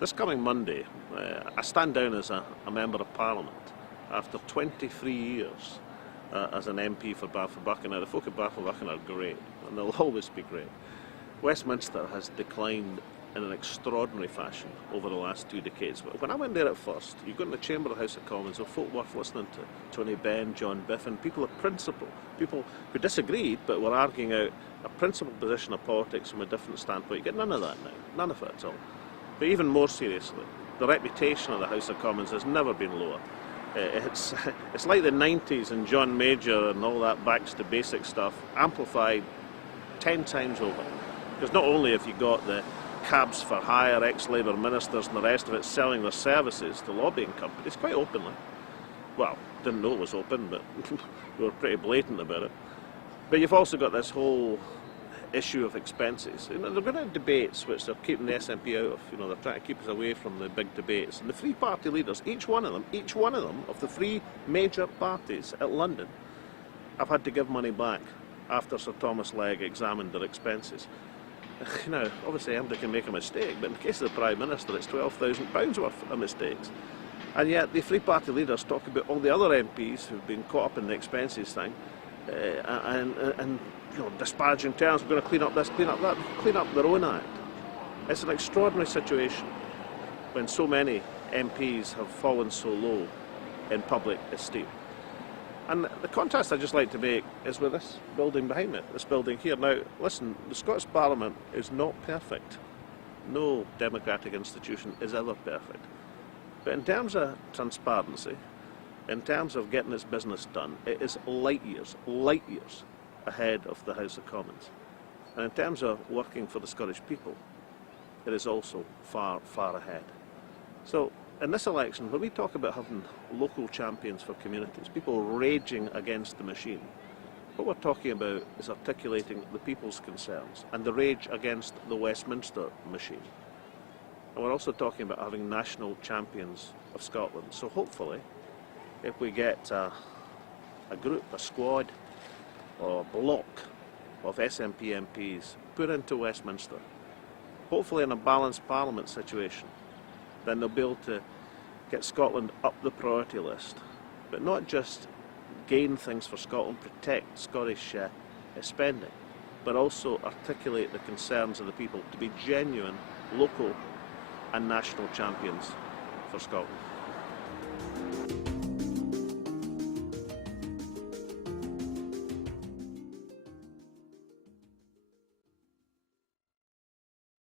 This coming Monday, I stand down as a Member of Parliament after 23 years as an MP for Banff and Buchan. Now, the folk of Banff and Buchan are great, and they'll always be great. Westminster has declined in an extraordinary fashion over the last 2 decades. But when I went there at first, you go in the Chamber of the House of Commons, there were folk worth listening to. Tony Benn, John Biffin, people of principle, people who disagreed but were arguing out a principled position of politics from a different standpoint. You get none of that now, none of it at all. But even more seriously, the reputation of the House of Commons has never been lower. It's like the 90s and John Major and all that backs to basic stuff, amplified 10 times over. Because not only have you got the cabs for hire, ex-Labour ministers and the rest of it selling their services to lobbying companies quite openly. Well, didn't know it was open, but we were pretty blatant about it. But you've also got this whole issue of expenses. You know, they're going to have debates which they're keeping the SNP out of. You know, they're trying to keep us away from the big debates. And the three party leaders, each one of them of the three major parties at London, have had to give money back after Sir Thomas Legge examined their expenses. You know, obviously anybody can make a mistake, but in the case of the Prime Minister, it's £12,000 worth of mistakes. And yet the three party leaders talk about all the other MPs who've been caught up in the expenses thing, and you know, disparaging terms. We're going to clean up this, clean up that, clean up their own act. It's an extraordinary situation when so many MPs have fallen so low in public esteem. And the contrast I'd just like to make is with this building behind me, this building here. Now, listen, the Scottish Parliament is not perfect. No democratic institution is ever perfect. But in terms of transparency, in terms of getting its business done, it is light years ahead of the House of Commons. And in terms of working for the Scottish people, it is also far, far ahead. So, in this election, when we talk about having local champions for communities, people raging against the machine, what we're talking about is articulating the people's concerns and the rage against the Westminster machine. And we're also talking about having national champions of Scotland. So hopefully, if we get a group, a squad, or a block of SNP MPs put into Westminster, hopefully in a balanced Parliament situation, then they'll be able to get Scotland up the priority list, but not just gain things for Scotland, protect Scottish spending, but also articulate the concerns of the people to be genuine local and national champions for Scotland.